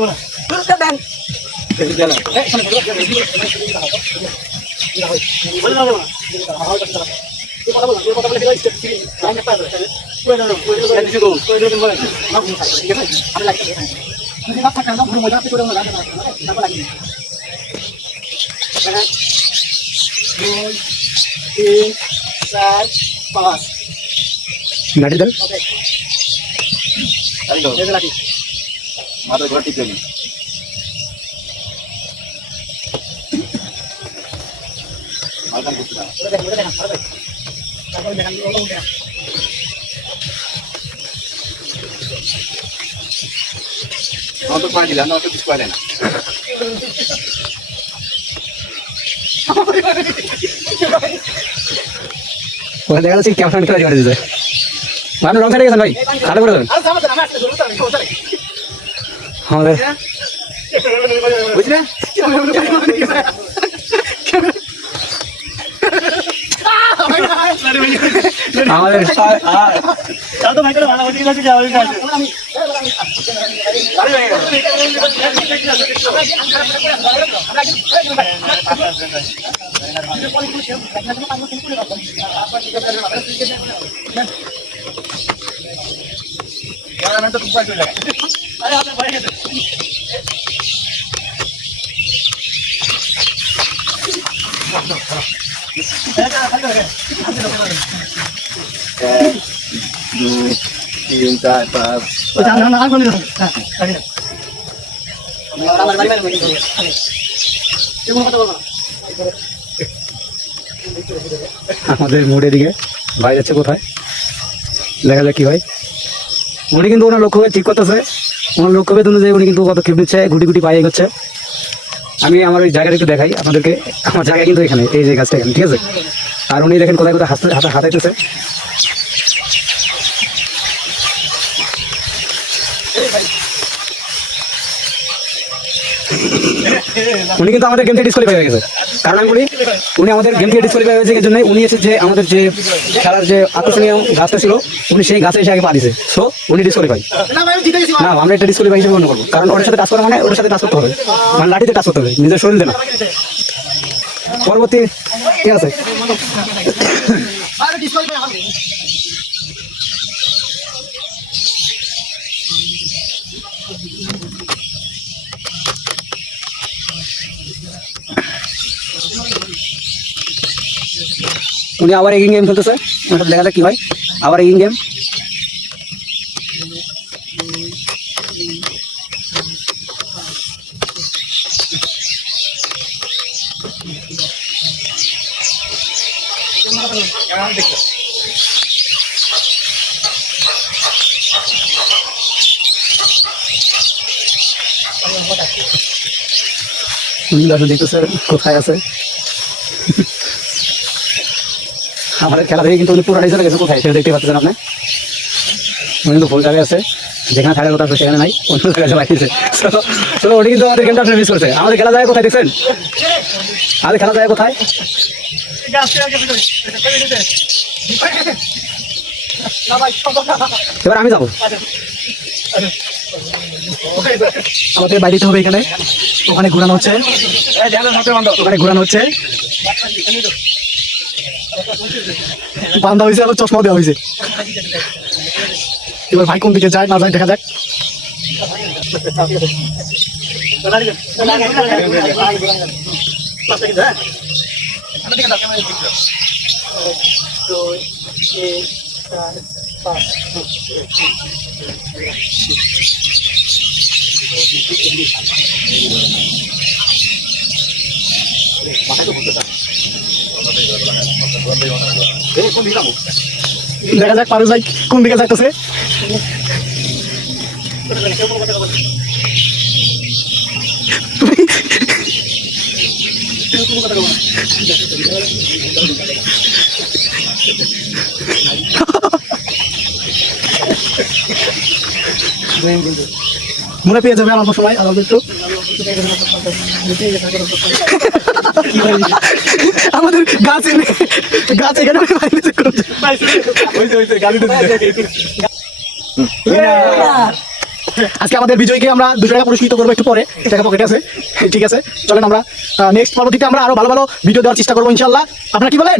muna. Lurus ka, Okay. Ayo. Lagi. পাই দিলাম না অত কিছু না। ওখানে দেখা যাচ্ছে ক্যামেরা খেলা জমা দিতে মানে রং সাইডে গেছেন ভাই ভালো করে আমাদের বুঝলি আমাদের তো আমাদের মোড়ের দিকে ভাই যাচ্ছে কোথায়? দেখা যাক কি হয়। উনি কিন্তু ওনার লক্ষ্য ঠিক করতেছে। ওনার লক্ষ্য ভেদ অনুযায়ী উনি কিন্তু পদক্ষেপ নিচ্ছে? গুটি গুটি পায়ে এগোচ্ছে। আমি আমার ওই জায়গাটা একটু দেখাই আপনাদেরকে। আমার জায়গা কিন্তু এখানে, এই যে গাছটা এখানে, ঠিক আছে? আর উনি দেখেন কোথায় কোথায় হাতে হাতে হাতাইতেছে উনি কিন্তু আমাদের গেম থেকে ডিসকোয়ালিফাই হয়ে গেছে। কারণ আমি বলি উনি আমাদের গেম থেকে ডিসকোয়ালিফাই হয়েছে এই জন্য উনি এসে যে আমাদের যে খেলার যে আকর্ষণীয় গাছটা ছিল উনি সেই গাছে এসে আগে পা দিছে সো উনি ডিসকোয়ালিফাই না আমরা এটা ডিসকোয়ালিফাই হিসেবে মনে করব। কারণ ওর সাথে কাজ করা মানে ওর সাথে কাজ করতে হবে। মানে লাঠিতে কাজ করতে হবে নিজের শরীরে না। পরবর্তী ঠিক আছে? উনি আবার এগিং গেম খেলতেছে। দেখা যাক কি হয়। আবার এগিং গেম। দেখতেছে কোথায় আছে। আমাদের খেলা থেকে কিন্তু পুরোটাই চলে গেছে কোথায়? সেটা দেখতে পাচ্ছেন আপনি। কিন্তু ভুল জায়গায় আছে। যেখানে থাকার কথা সেখানে নাই। অন্য জায়গায় চলে তো উনি কিন্তু আমাদের গেমটা মিস করছে। আমাদের খেলা যায় কোথায় দেখছেন? আমাদের খেলা যায় কোথায়? এবার আমি যাব। আমাদের যেতে হবে এখানে। ওখানে ঘোরানো হচ্ছে। ওখানে ঘোরানো হচ্ছে। বান্ধা হয়েছে আর চশমা দেওয়া হয়েছে এবার ভাই কোন দিকে যায়, না যায়, দেখা যাক। দেখা যাক পারু যাই কোন দিকে যাইতেছে? মনে পেয়ে যাবে অল্প সময় আর একটু। আমাদের গাছ গাছ এখানে আজকে আমাদের বিজয়কে আমরা দুশো টাকা পুরস্কৃত করব একটু পরে। টাকা পকেটে আছে। ঠিক আছে। চলেন আমরা নেক্সট পরবর্তীতে আমরা আরও ভালো ভালো ভিডিও দেওয়ার চেষ্টা করব ইনশাল্লাহ আপনারা কি বলেন?